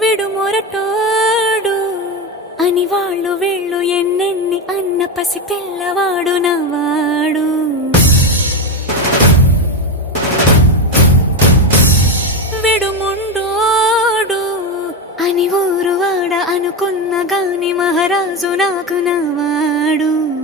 విడు మొరటోడు అని వాళ్ళు వీళ్ళు ఎన్నెన్ని అన్న పసి పిల్లవాడు నవాడు. విడు ముండోడు అని ఊరు వాడ అనుకున్న గాని మహారాజు నాకు నవాడు.